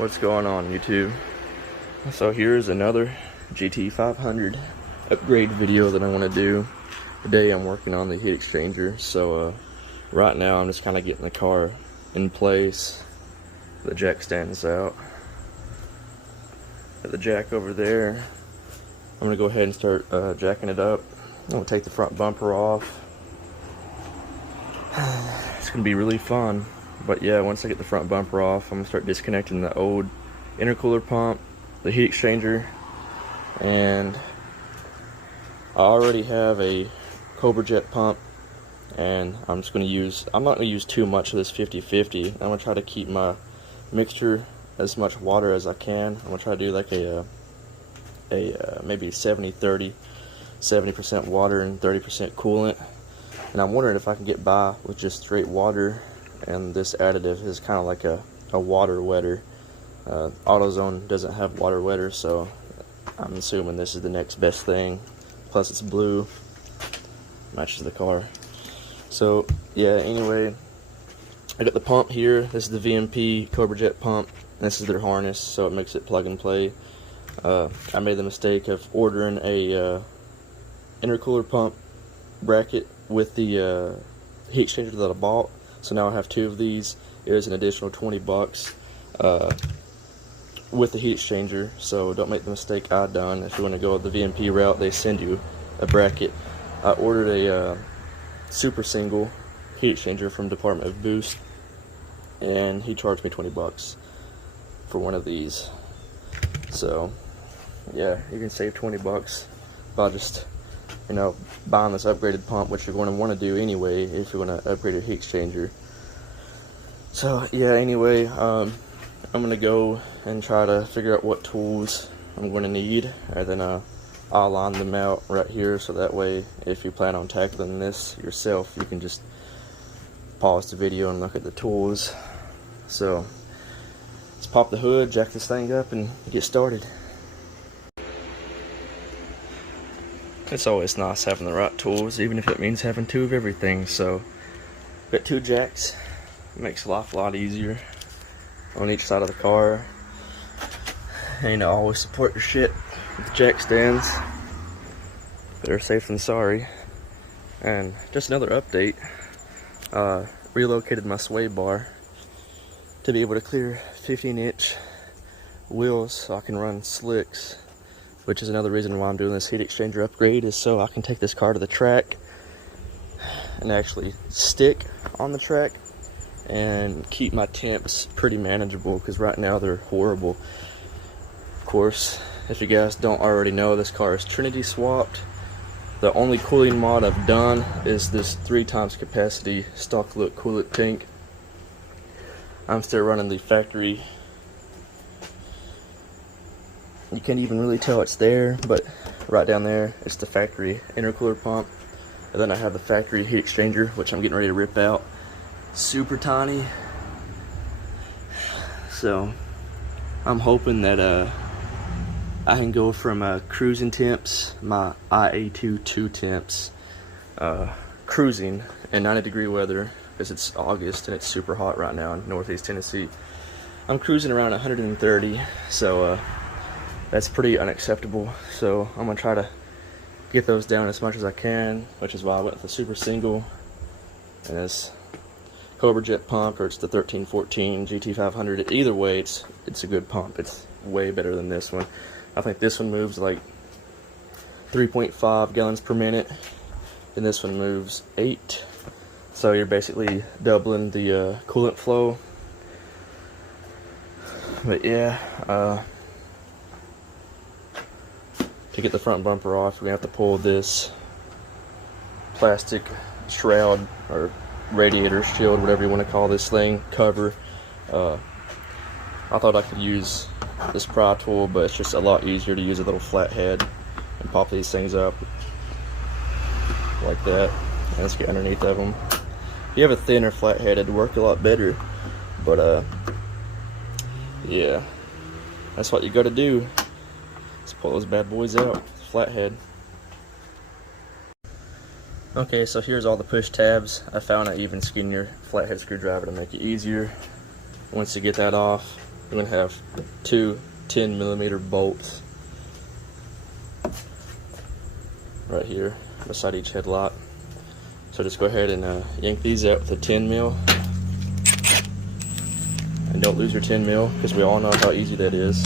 What's going on, YouTube? So here's another GT500 upgrade video that I want to do. Today I'm working on the heat exchanger, so right now I'm just kind of getting the car in place. The jack stands out. Got the jack over there. I'm going to go ahead and start jacking it up. I'm going to take the front bumper off. It's going to be really fun. But yeah, once I get the front bumper off, I'm going to start disconnecting the old intercooler pump, the heat exchanger, and I already have a Cobra Jet pump, and I'm not going to use too much of this 50-50. I'm going to try to keep my mixture as much water as I can. I'm going to try to do like a maybe 70-30, 70% water and 30% coolant. And I'm wondering if I can get by with just straight water, and this additive is kind of like a water wetter. AutoZone doesn't have water wetter, so I'm assuming this is the next best thing. Plus it's blue, matches the car. So yeah, anyway, I got the pump here. This is the VMP Cobra Jet pump. This is their harness, so it makes it plug and play. I made the mistake of ordering a intercooler pump bracket with the heat exchanger that I bought. So now I have two of these. It is an additional $20 with the heat exchanger, so don't make the mistake I done. If you want to go the VMP route, they send you a bracket. I ordered a super single heat exchanger from Department of Boost, and he charged me $20 for one of these. So yeah, you can save $20 by just, you know, buying this upgraded pump, which you're going to want to do anyway if you want to upgrade your heat exchanger. So yeah, anyway, I'm going to go and try to figure out what tools I'm going to need, and then I'll line them out right here, so that way if you plan on tackling this yourself, you can just pause the video and look at the tools. So let's pop the hood, jack this thing up, and get started. It's always nice having the right tools, even if it means having two of everything. So got two jacks. It makes life a lot easier on each side of the car. And, you know, always support your shit with jack stands. Better safe than sorry. And just another update. Relocated my sway bar to be able to clear 15-inch wheels so I can run slicks, which is another reason why I'm doing this heat exchanger upgrade, is so I can take this car to the track and actually stick on the track and keep my temps pretty manageable, because right now they're horrible. Of course, if you guys don't already know, this car is Trinity swapped. The only cooling mod I've done is this 3x capacity stock look coolant tank. I'm still running the factory. You can't even really tell it's there, but right down there it's the factory intercooler pump. And then I have the factory heat exchanger, which I'm getting ready to rip out. Super tiny. So I'm hoping that I can go from cruising temps, my IA2 temps, cruising in 90-degree weather, because it's August and it's super hot right now in Northeast Tennessee. I'm cruising around 130, so that's pretty unacceptable. So I'm gonna try to get those down as much as I can, which is why I went with the super single and this Cobra Jet pump, or it's the 1314 GT500. Either way, it's a good pump. It's way better than this one. I think this one moves like 3.5 gallons per minute, and this one moves 8. So you're basically doubling the coolant flow. But yeah, to get the front bumper off, we're gonna have to pull this plastic shroud or radiator shield, whatever you want to call this thing, cover. I thought I could use this pry tool, but it's just a lot easier to use a little flat head and pop these things up like that. And let's get underneath of them. If you have a thinner flat head, it'd work a lot better, but yeah, that's what you gotta do. Let's pull those bad boys out. Flat head. Okay, so here's all the push tabs. I found an even skinnier flathead screwdriver to make it easier. Once you get that off, You're gonna have two 10mm bolts right here beside each headlock. So just go ahead and yank these out with a 10mm. And don't lose your 10mm, because we all know how easy that is.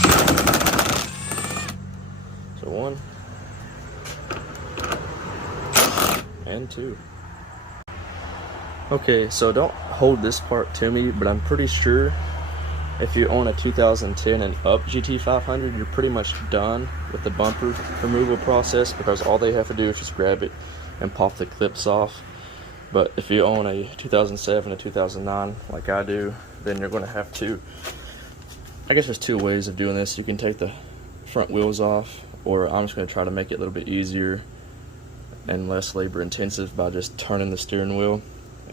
So 1 and 2. Okay, so don't hold this part to me, but I'm pretty sure if you own a 2010 and up GT500, you're pretty much done with the bumper removal process, because all they have to do is just grab it and pop the clips off. But if you own a 2007 and 2009 like I do, then you're going to have to, I guess there's two ways of doing this. You can take the front wheels off, or I'm just going to try to make it a little bit easier and less labor intensive by just turning the steering wheel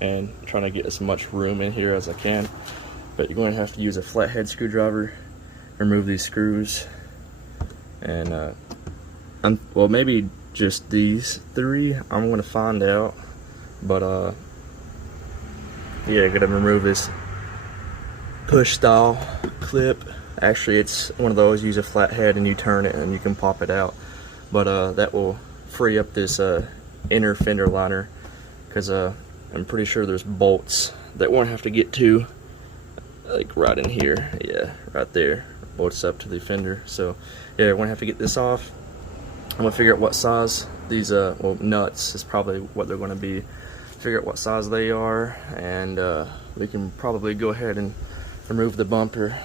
and trying to get as much room in here as I can. But you're going to have to use a flathead screwdriver, remove these screws, and well, maybe just these 3. I'm going to find out. But yeah, gotta remove this push style clip. Actually, it's one of those, use a flathead and you turn it and you can pop it out. But that will free up this inner fender liner, because I'm pretty sure there's bolts that won't have to get to, like right in here. Yeah, right there, bolts up to the fender. So yeah, I won't have to get this off. I'm gonna figure out what size these well, nuts is probably what they're gonna be. Figure out what size they are, and we can probably go ahead and remove the bumper.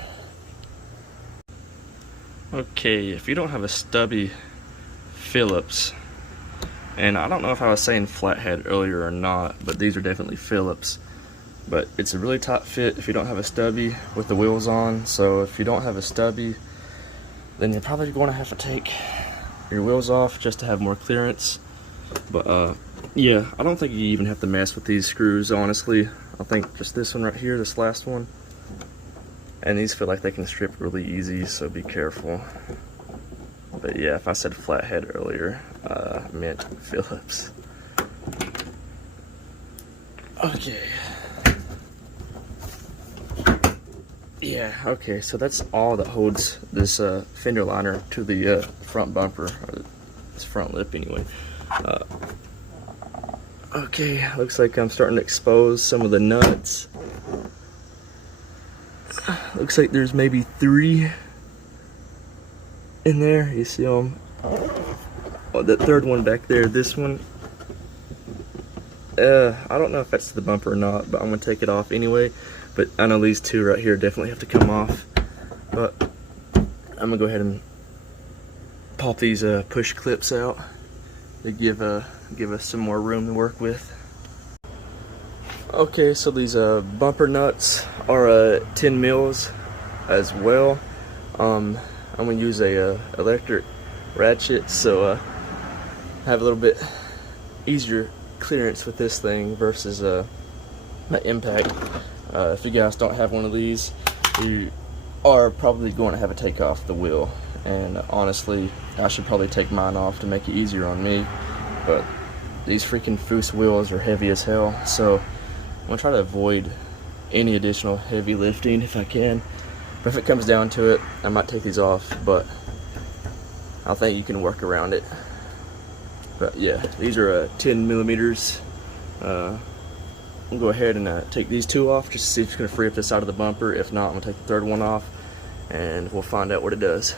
Okay, if you don't have a stubby Phillips, and I don't know if I was saying flathead earlier or not, but these are definitely Phillips, but it's a really tight fit if you don't have a stubby with the wheels on. So if you don't have a stubby, then you're probably going to have to take your wheels off just to have more clearance. But yeah, I don't think you even have to mess with these screws, honestly. I think just this one right here, this last one, and these feel like they can strip really easy, so be careful. But yeah, if I said flathead earlier, I meant Phillips. Okay. Yeah, okay, so that's all that holds this fender liner to the front bumper, or this front lip anyway. Okay, looks like I'm starting to expose some of the nuts. Looks like there's maybe 3 in there. You see them? Oh, that third one back there, this one. I don't know if that's the bumper or not, but I'm gonna take it off anyway. But I know these 2 right here definitely have to come off. But I'm gonna go ahead and pop these push clips out to give us some more room to work with. Okay, so these bumper nuts are 10 mils as well. I'm gonna use a electric ratchet, so have a little bit easier clearance with this thing versus my impact. If you guys don't have one of these, you are probably going to have to take off the wheel, and honestly I should probably take mine off to make it easier on me, but these freaking Foose wheels are heavy as hell, so I'm gonna try to avoid any additional heavy lifting if I can. But if it comes down to it, I might take these off, but I think you can work around it. But yeah, these are 10 millimeters. I'll go ahead and take these 2 off just to see if it's going to free up the side of the bumper. If not, I'm going to take the third one off and we'll find out what it does.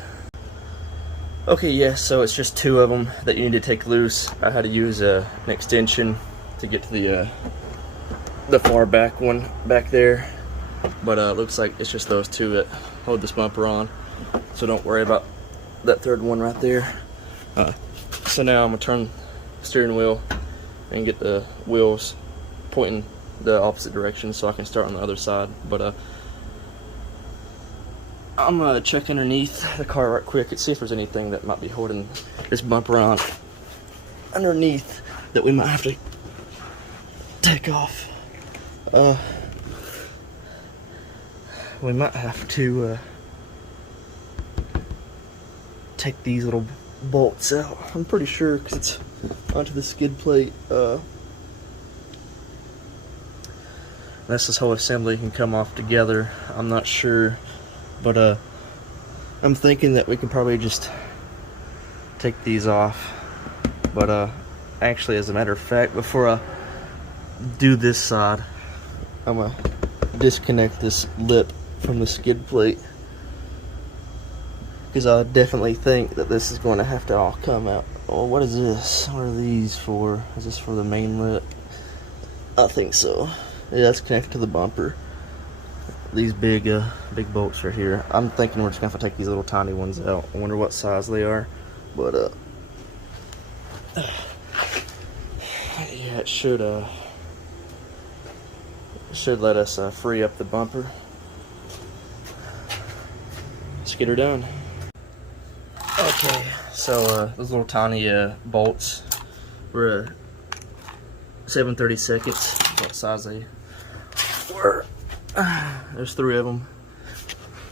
Okay, yeah, so it's just 2 of them that you need to take loose. I had to use an extension to get to the far back one back there, but looks like it's just those 2 that hold this bumper on, so don't worry about that third one right there. So now I'm going to turn the steering wheel and get the wheels pointing the opposite direction so I can start on the other side. But I'm gonna check underneath the car right quick and see if there's anything that might be holding this bumper on underneath that we might have to take off. We might have to take these little bolts out. I'm pretty sure because it's onto the skid plate. Unless this whole assembly can come off together, I'm not sure. But I'm thinking that we could probably just take these off. But actually, as a matter of fact, before I do this side, I'm gonna disconnect this lip from the skid plate, because I definitely think that this is going to have to all come out. Oh, what is this? What are these for? Is this for the main lip? I think so. Yeah, that's connected to the bumper. These big bolts right here. I'm thinking we're just gonna have to take these little tiny ones out. I wonder what size they are, but yeah, it should let us free up the bumper. Let's get her done. Okay, so those little tiny bolts were 7/32. What size they were? There's 3 of them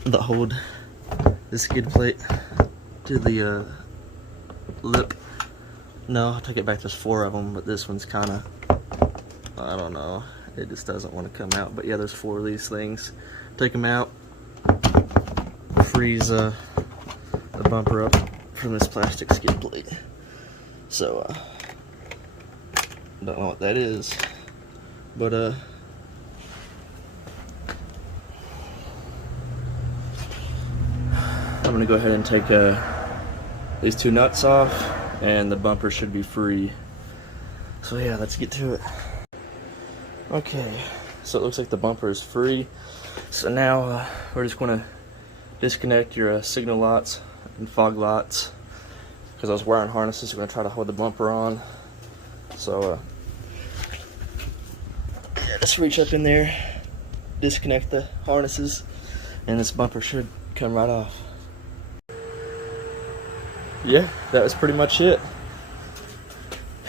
that hold the skid plate to the lip. No, I take it back. There's 4 of them, but this one's kind of, I don't know. It just doesn't want to come out. But yeah, there's 4 of these things. Take them out. Freeze the bumper up from this plastic skid plate. So don't know what that is, but I'm gonna go ahead and take these 2 nuts off, and the bumper should be free. So yeah, let's get to it. Okay, so it looks like the bumper is free. So now we're just gonna disconnect your signal lights and fog lights, because those wiring harnesses are gonna try to hold the bumper on. So yeah, just reach up in there, disconnect the harnesses, and this bumper should come right off. Yeah, that was pretty much it.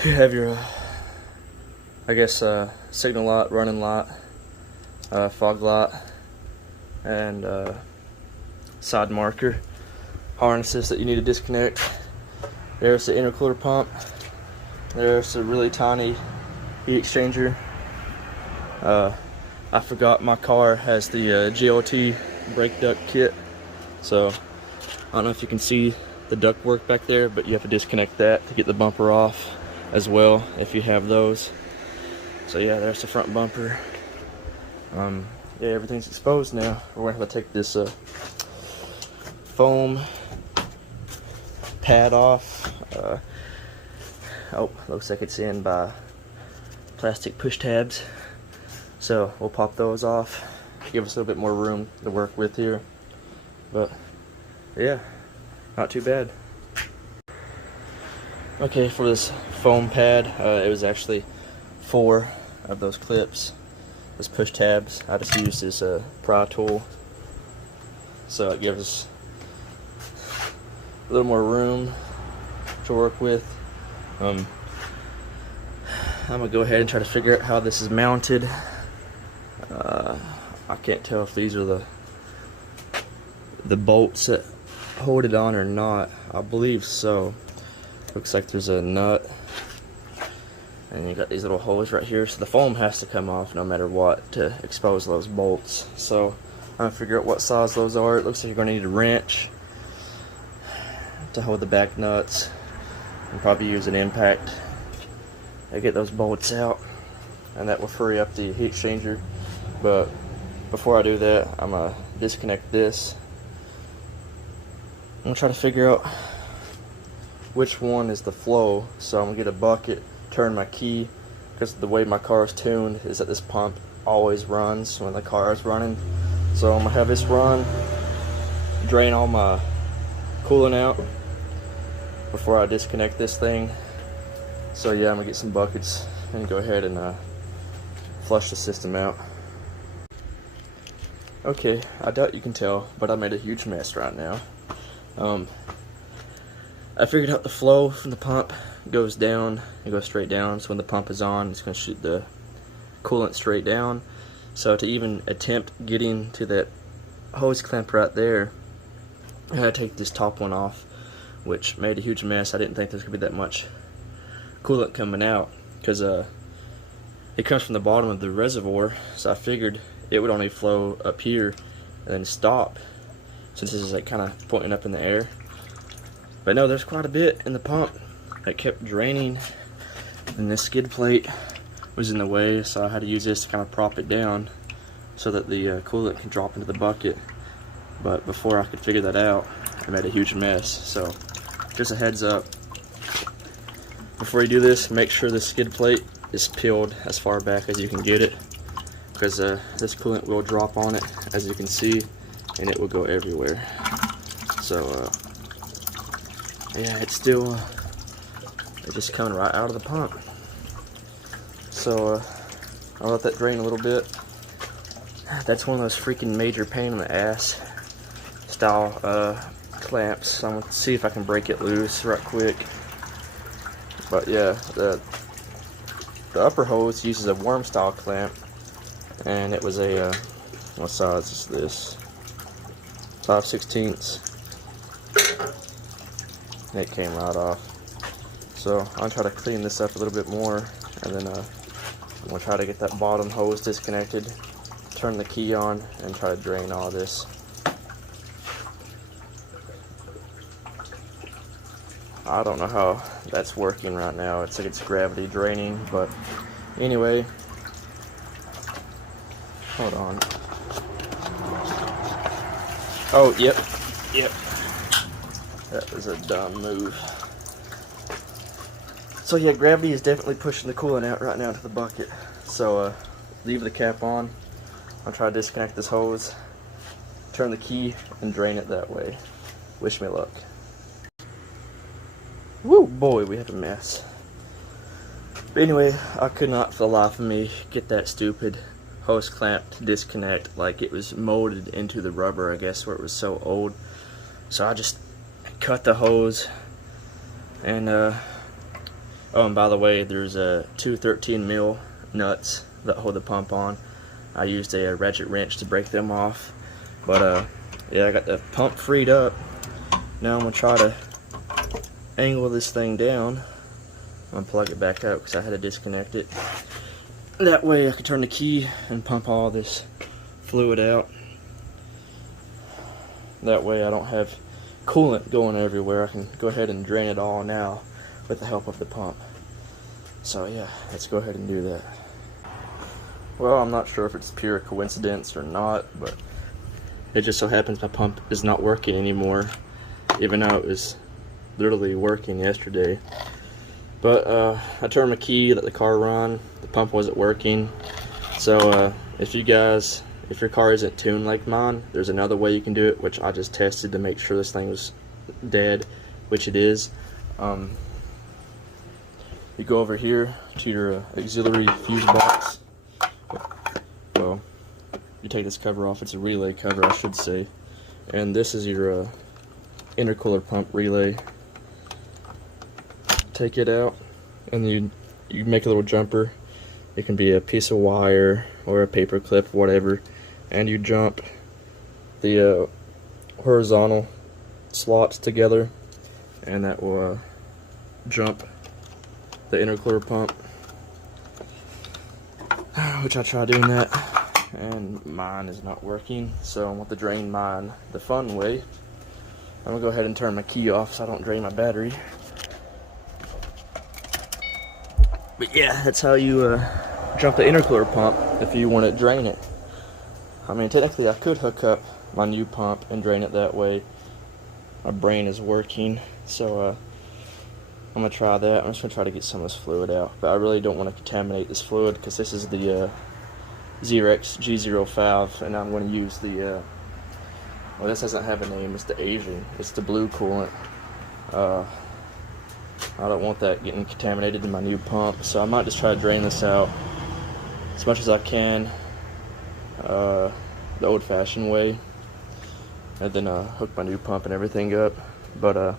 You have your, I guess, signal light, running light, fog light, and side marker harnesses that you need to disconnect. There's the intercooler pump. There's a really tiny heat exchanger. I forgot my car has the GLT brake duct kit, so I don't know if you can see the duct work back there, but you have to disconnect that to get the bumper off as well if you have those. So yeah, there's the front bumper. Yeah, everything's exposed now. We're gonna have to take this foam pad off. Oh, looks like it's in by plastic push tabs. So we'll pop those off, give us a little bit more room to work with here. But yeah, not too bad. Okay, for this foam pad, it was actually 4 of those clips, those push tabs. I just used this pry tool, so it gives us a little more room to work with. I'm gonna go ahead and try to figure out how this is mounted. I can't tell if these are the bolts that hold it on or not. I believe so. Looks like there's a nut, and you got these little holes right here, so the foam has to come off no matter what to expose those bolts. So I'm gonna figure out what size those are. It looks like you're gonna need a wrench to hold the back nuts, and probably use an impact to get those bolts out, and that will free up the heat exchanger. But before I do that, I'm gonna disconnect this. I'm gonna try to figure out which one is the flow. So I'm gonna get a bucket, turn my key, because the way my car is tuned is that this pump always runs when the car is running. So I'm gonna have this run, drain all my coolant out before I disconnect this thing. So yeah, I'm gonna get some buckets and go ahead and flush the system out. Okay, I doubt you can tell, but I made a huge mess right now. I figured out the flow from the pump goes down, it goes straight down, so when the pump is on, it's going to shoot the coolant straight down. So to even attempt getting to that hose clamp right there, I had to take this top one off, which made a huge mess. I didn't think there's going to be that much coolant coming out, because it comes from the bottom of the reservoir, so I figured it would only flow up here and then stop since this is like kind of pointing up in the air. But no, there's quite a bit in the pump that kept draining, and this skid plate was in the way, so I had to use this to kind of prop it down so that the coolant can drop into the bucket. But before I could figure that out, I made a huge mess. So just a heads up, before you do this, make sure the skid plate is peeled as far back as you can get it, because this coolant will drop on it, as you can see, and it will go everywhere. So yeah, it's still it's just coming right out of the pump. So I'll let that drain a little bit. That's one of those freaking major pain in the ass style clamps. So I'm gonna see if I can break it loose right quick. But yeah, the upper hose uses a worm style clamp, and it was a what size is this? 5/16. And it came right off. So I'm gonna try to clean this up a little bit more, and then I'm gonna try to get that bottom hose disconnected, turn the key on, and try to drain all this. I don't know how that's working right now. It's like it's gravity draining, but anyway, hold on. Oh, yep. That was a dumb move. So yeah, gravity is definitely pushing the coolant out right now to the bucket. So leave the cap on. I'll try to disconnect this hose, turn the key, and drain it that way. Wish me luck. Woo, boy, we have a mess. But anyway, I could not for the life of me get that stupid hose clamp to disconnect. Like, it was molded into the rubber, I guess, where it was so old. So I just cut the hose, and oh, and by the way, there's two 13mm nuts that hold the pump on. I used a ratchet wrench to break them off. But yeah, I got the pump freed up. Now I'm gonna try to angle this thing down and plug it back up, because I had to disconnect it. That way I can turn the key and pump all this fluid out. That way I don't have coolant going everywhere. I can go ahead and drain it all now with the help of the pump. So yeah, let's go ahead and do that. Well, I'm not sure if it's pure coincidence or not, but it just so happens my pump is not working anymore, even though it was literally working yesterday. But I turned my key, let the car run, the pump wasn't working. So if your car isn't tuned like mine, there's another way you can do it, which I just tested to make sure this thing was dead, which it is. You go over here to your auxiliary fuse box. Well, you take this cover off. It's a relay cover, I should say. And this is your intercooler pump relay. Take it out, and you make a little jumper. It can be a piece of wire or a paper clip, whatever, and you jump the horizontal slots together, and that will jump the intercooler pump, which I tried doing that, and mine is not working. So I want to drain mine the fun way. I'm gonna go ahead and turn my key off so I don't drain my battery. But yeah, that's how you jump the intercooler pump if you want to drain it. I mean, technically I could hook up my new pump and drain it that way. My brain is working, so I'm going to try that. I'm just going to try to get some of this fluid out. But I really don't want to contaminate this fluid, because this is the Xerox G05, and I'm going to use the, well, this doesn't have a name, it's the Asian. It's the blue coolant. I don't want that getting contaminated in my new pump, so I might just try to drain this out as much as I can the old-fashioned way, and then hook my new pump and everything up. But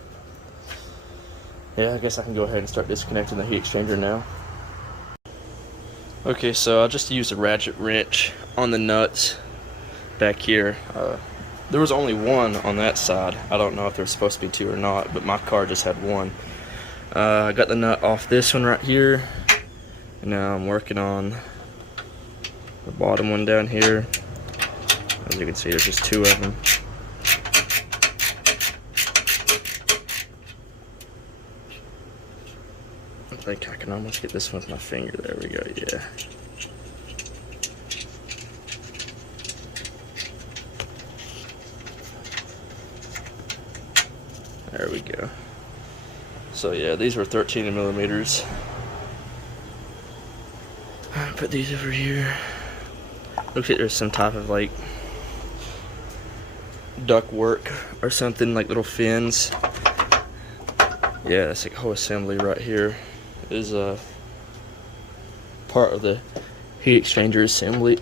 yeah, I guess I can go ahead and start disconnecting the heat exchanger now. Okay, so I just used a ratchet wrench on the nuts back here. There was only one on that side. I don't know if there's supposed to be two or not, but my car just had one. I got the nut off this one right here, and now I'm working on the bottom one down here. As you can see, there's just two of them. think I can almost get this one with my finger. There we go, yeah. There we go. So yeah, these were 13 millimeters. Put these over here. Looks like there's some type of like duct work or something, like little fins. Yeah, that's like a whole assembly right here. Is a part of the heat exchanger assembly.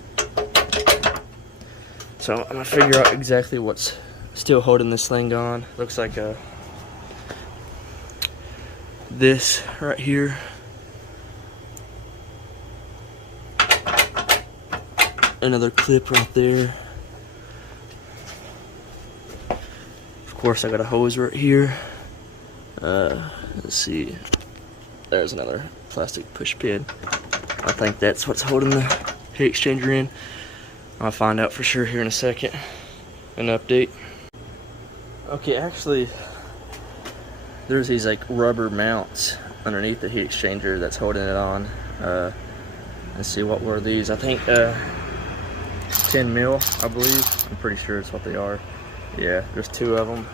So I'm gonna figure out exactly what's still holding this thing on. Looks like this right here. Another clip right there. Of course, I got a hose right here. Let's see. There's another plastic push pin. I think that's what's holding the heat exchanger in. I'll find out for sure here in a second. An update. Okay, actually, there's these like rubber mounts underneath the heat exchanger that's holding it on. Let's see, what were these? I think 10 mil, I believe. I'm pretty sure it's what they are. Yeah, there's two of them.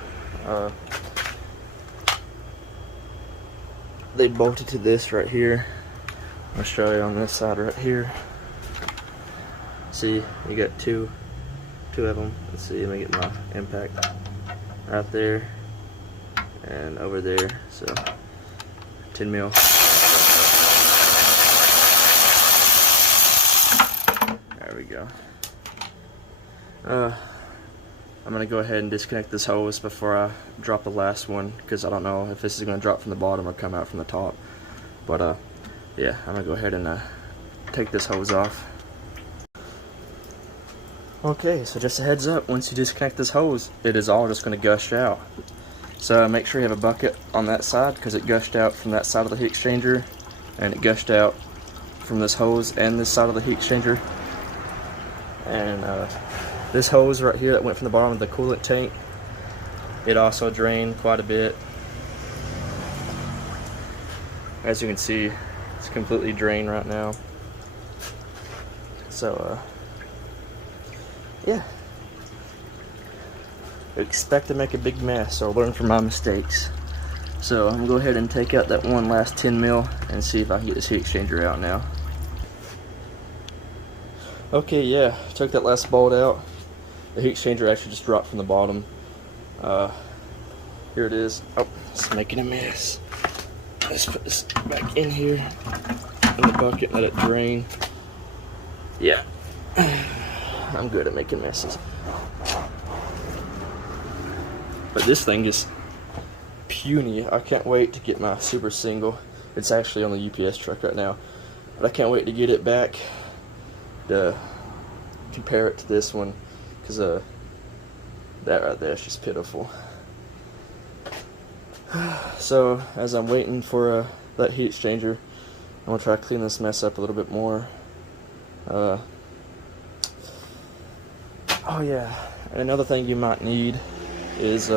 They bolted to this right here. I'll show you on this side right here. See, you got two of them. Let's see, let me get my impact right there and over there. So 10 mil. There we go. I'm gonna go ahead and disconnect this hose before I drop the last one, because I don't know if this is gonna drop from the bottom or come out from the top. But yeah, I'm gonna go ahead and take this hose off. Okay, so just a heads up, once you disconnect this hose, it is all just gonna gush out. So make sure you have a bucket on that side, because it gushed out from that side of the heat exchanger, and it gushed out from this hose and this side of the heat exchanger. And this hose right here that went from the bottom of the coolant tank, it also drained quite a bit. As you can see, it's completely drained right now. So yeah, expect to make a big mess, so learn from my mistakes. So I'm gonna go ahead and take out that one last 10 mil and see if I can get this heat exchanger out now. Okay, yeah, took that last bolt out. The heat exchanger actually just dropped from the bottom. Here it is. Oh, it's making a mess. Let's put this back in here in the bucket and let it drain. Yeah, I'm good at making messes. But this thing is puny. I can't wait to get my super single. It's actually on the UPS truck right now, but I can't wait to get it back to compare it to this one, because that right there is just pitiful. So as I'm waiting for that heat exchanger, I'm gonna try to clean this mess up a little bit more. Oh yeah, and another thing you might need is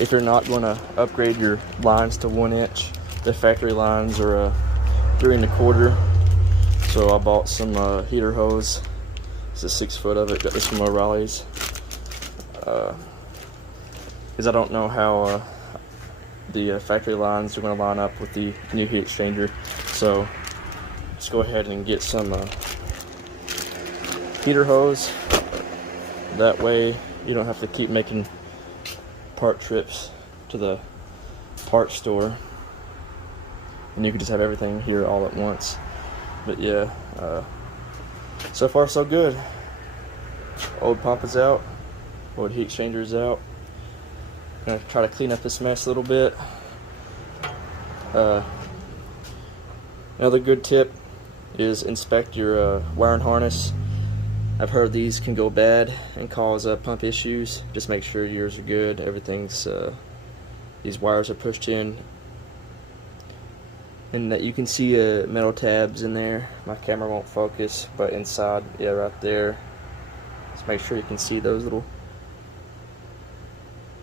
if you're not going to upgrade your lines to 1 inch, the factory lines are 3 1/4. So I bought some heater hose. It's a 6 foot of it. Got this from O'Reilly's. Because I don't know how the factory lines are going to line up with the new heat exchanger. So let's go ahead and get some heater hose. That way you don't have to keep making part trips to the parts store, and you can just have everything here all at once. But yeah, so far so good. Old pump is out, old heat exchanger is out. I'm gonna try to clean up this mess a little bit. Another good tip is inspect your wiring harness. I've heard these can go bad and cause pump issues. Just make sure yours are good. Everything's these wires are pushed in, and that you can see metal tabs in there. My camera won't focus, but inside, yeah, right there. Just make sure you can see those little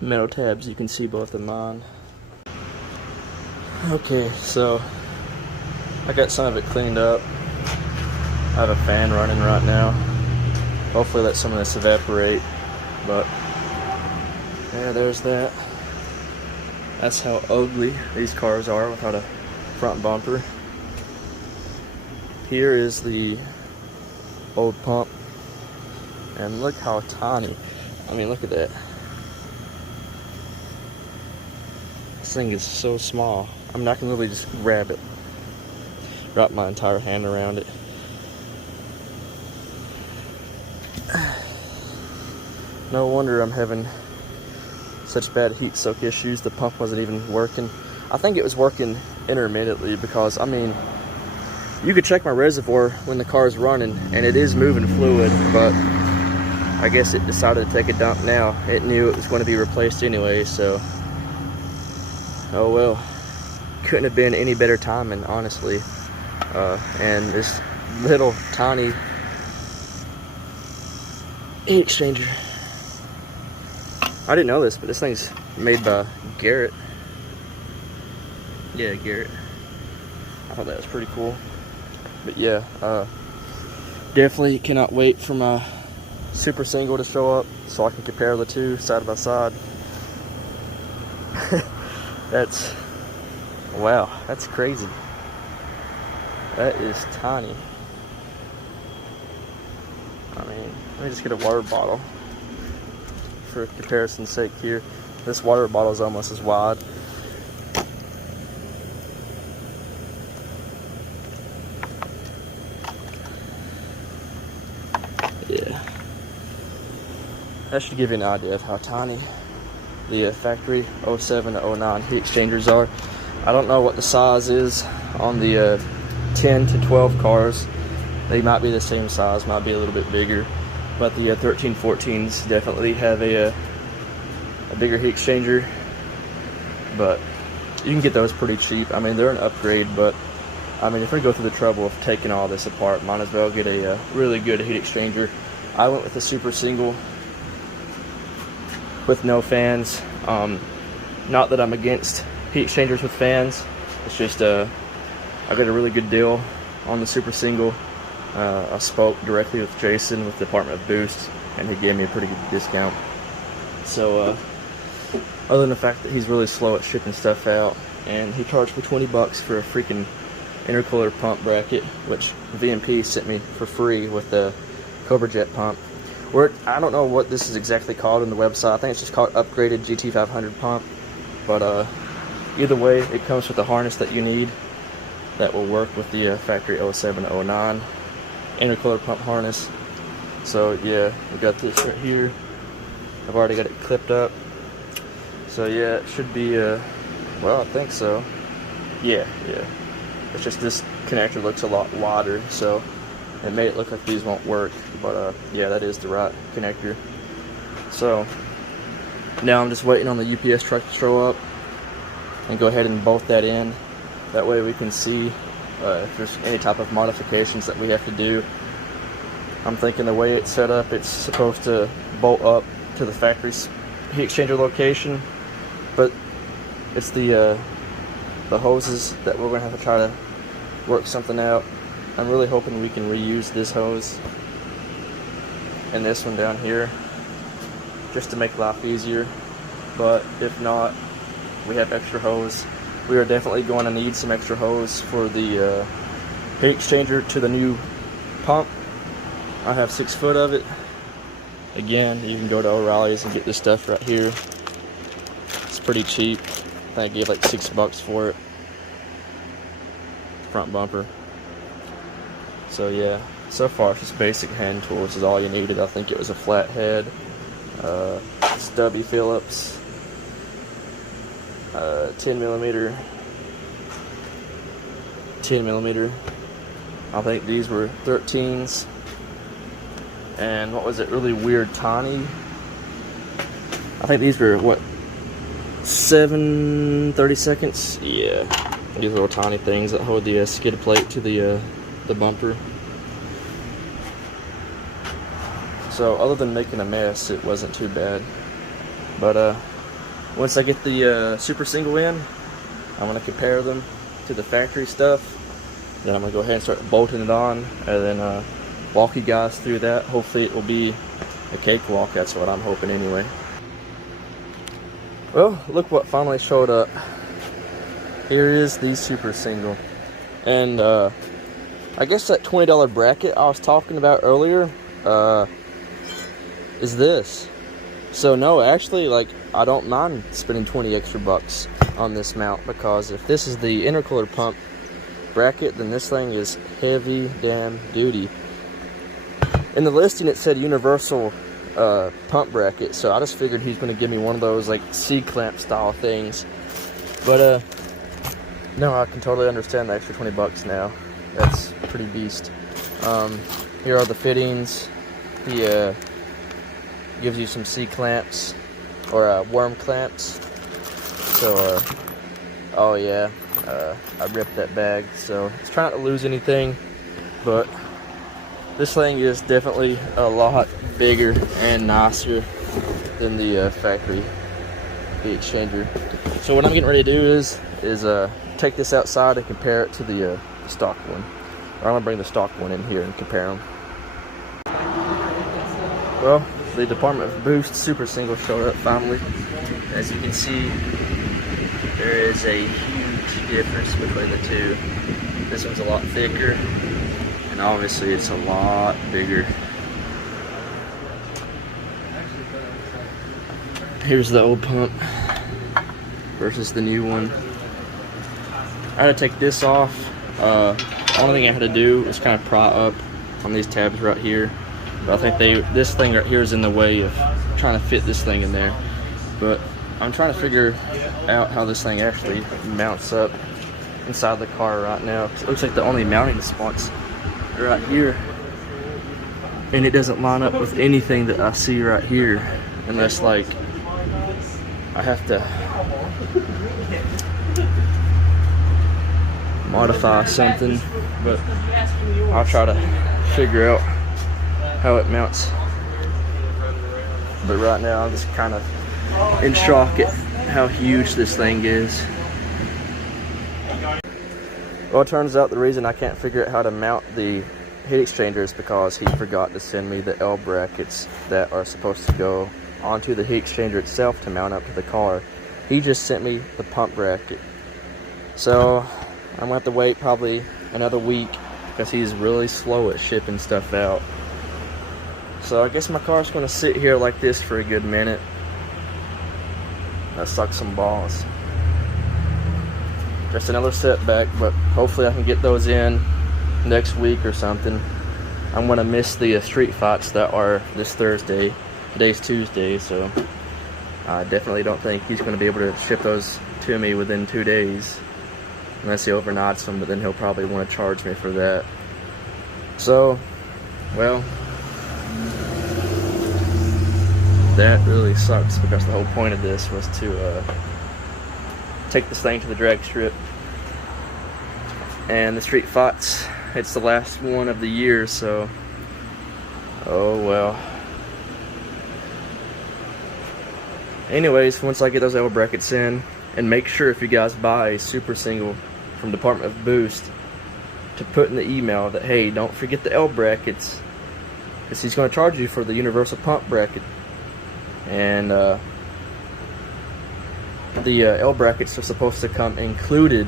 metal tabs. You can see both of mine. Okay, so I got some of it cleaned up. I have a fan running right now. Hopefully let some of this evaporate, but yeah, there's that. That's how ugly these cars are without a front bumper. Here is the old pump, and look how tiny. I mean, look at that. This thing is so small. I mean, I can literally just grab it, wrap my entire hand around it. No wonder I'm having such bad heat soak issues. The pump wasn't even working. I think it was working intermittently because, I mean, you could check my reservoir when the car's running and it is moving fluid, but I guess it decided to take a dump now. It knew it was going to be replaced anyway, so oh well. Couldn't have been any better timing, honestly. And this little tiny heat exchanger, I didn't know this, but this thing's made by Garrett. Yeah, Garrett. I thought that was pretty cool. But yeah, definitely cannot wait for my super single to show up so I can compare the two side by side. That's, wow, that's crazy. That is tiny. I mean, let me just get a water bottle for comparison's sake here. This water bottle is almost as wide. Yeah. That should give you an idea of how tiny the factory 07 to 09 heat exchangers are. I don't know what the size is on the 10 to 12 cars. They might be the same size, might be a little bit bigger, but the 13, 14s definitely have a bigger heat exchanger. But you can get those pretty cheap. I mean, they're an upgrade, but I mean, if we go through the trouble of taking all this apart, might as well get a really good heat exchanger. I went with a super single with no fans. Not that I'm against heat exchangers with fans. It's just I got a really good deal on the super single. I spoke directly with Jason with the Department of Boost, and he gave me a pretty good discount. So other than the fact that he's really slow at shipping stuff out, and he charged me 20 bucks for a freaking intercooler pump bracket, which VMP sent me for free with the Cobra Jet pump. I don't know what this is exactly called on the website. I think it's just called Upgraded GT500 pump. But either way, it comes with the harness that you need that will work with the factory 07 to 09 intercooler pump harness. So yeah, we got this right here. I've already got it clipped up. So yeah, it should be, well, I think so. Yeah. It's just this connector looks a lot wider, so it made it look like these won't work. But yeah, that is the right connector. So now I'm just waiting on the UPS truck to show up and go ahead and bolt that in. That way we can see if there's any type of modifications that we have to do. I'm thinking the way it's set up, it's supposed to bolt up to the factory's heat exchanger location, but it's the hoses that we're going to have to try to work something out. I'm really hoping we can reuse this hose and this one down here just to make life easier, but if not, we have extra hose. We are definitely going to need some extra hose for the heat exchanger to the new pump. I have 6 foot of it. Again, you can go to O'Reilly's and get this stuff right here. It's pretty cheap. I think I gave like $6 for it. Front bumper. So yeah, so far it's just basic hand tools is all you needed. I think it was a flathead, stubby Phillips, 10 millimeter. I think these were 13s. And what was it, really weird tiny? I think these were, what, 7/32? Yeah, these little tiny things that hold the skid plate to the bumper. So other than making a mess, it wasn't too bad. But once I get the super single in, I'm going to compare them to the factory stuff. Then I'm going to go ahead and start bolting it on, and then walk you guys through that. Hopefully it will be a cakewalk. That's what I'm hoping anyway. Well, look what finally showed up. Here is the Super Single. And I guess that $20 bracket I was talking about earlier is this. So no, actually, like, I don't mind spending 20 extra bucks on this mount, because if this is the intercooler pump bracket, then this thing is heavy damn duty. In the listing it said universal pump bracket, so I just figured he's going to give me one of those like C-clamp style things. But no, I can totally understand the extra 20 bucks now. That's pretty beast. Here are the fittings. He gives you some C-clamps or worm clamps. So oh yeah, I ripped that bag, so it's trying not to lose anything. But this thing is definitely a lot bigger and nicer than the factory heat exchanger. So what I'm getting ready to do is take this outside and compare it to the stock one. I'm gonna bring the stock one in here and compare them. Well, the Department of Boost Super Single showed up finally. As you can see, there is a huge difference between the two. This one's a lot thicker, and obviously it's a lot bigger. Here's the old pump versus the new one. I had to take this off. The only thing I had to do was kind of pry up on these tabs right here. But I think this thing right here is in the way of trying to fit this thing in there. But I'm trying to figure out how this thing actually mounts up inside the car right now. It looks like the only mounting spots are right here, and it doesn't line up with anything that I see right here, unless like I have to modify something. But I'll try to figure out how it mounts. But right now I'm just kind of in shock at how huge this thing is. Well, it turns out the reason I can't figure out how to mount the heat exchanger is because he forgot to send me the L brackets that are supposed to go onto the heat exchanger itself to mount up to the car. He just sent me the pump bracket. So I'm gonna have to wait probably another week, because he's really slow at shipping stuff out. So I guess my car's gonna sit here like this for a good minute. That sucks some balls. Just another setback, but hopefully I can get those in next week or something. I'm gonna miss the street fights that are this Thursday. Today's Tuesday, so I definitely don't think he's gonna be able to ship those to me within 2 days, unless he overnights them, but then he'll probably want to charge me for that. So, well, that really sucks, because the whole point of this was to take this thing to the drag strip. And the street fights, it's the last one of the year, so oh well. Anyways, once I get those L brackets in, and make sure if you guys buy a Super Single from Department of Boost to put in the email that, hey, don't forget the L brackets, because he's going to charge you for the universal pump bracket. And the L brackets are supposed to come included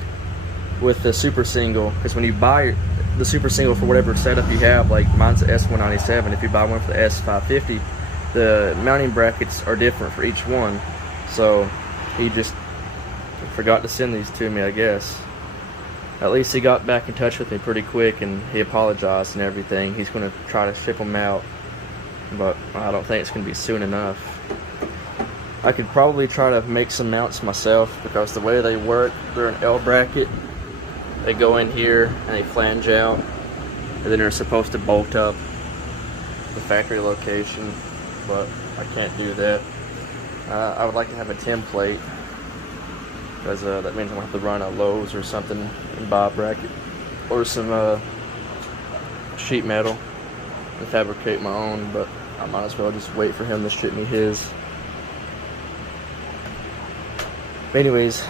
with the Super Single, because when you buy the Super Single for whatever setup you have, like mine's the S197, if you buy one for the S550, the mounting brackets are different for each one. So he just forgot to send these to me, I guess. At least he got back in touch with me pretty quick, and he apologized and everything. He's going to try to ship them out, but I don't think it's going to be soon enough. I could probably try to make some mounts myself, because the way they work, they're an L bracket. They go in here and they flange out, and then they're supposed to bolt up the factory location, but I can't do that. I would like to have a template, because that means I'm going to have to run a Lowe's or something and buy a bracket, or some sheet metal and fabricate my own, but I might as well just wait for him to ship me his. Anyways,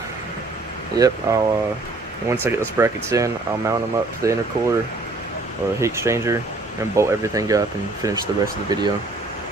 Yep, I'll once I get those brackets in, I'll mount them up to the intercooler or the heat exchanger and bolt everything up and finish the rest of the video.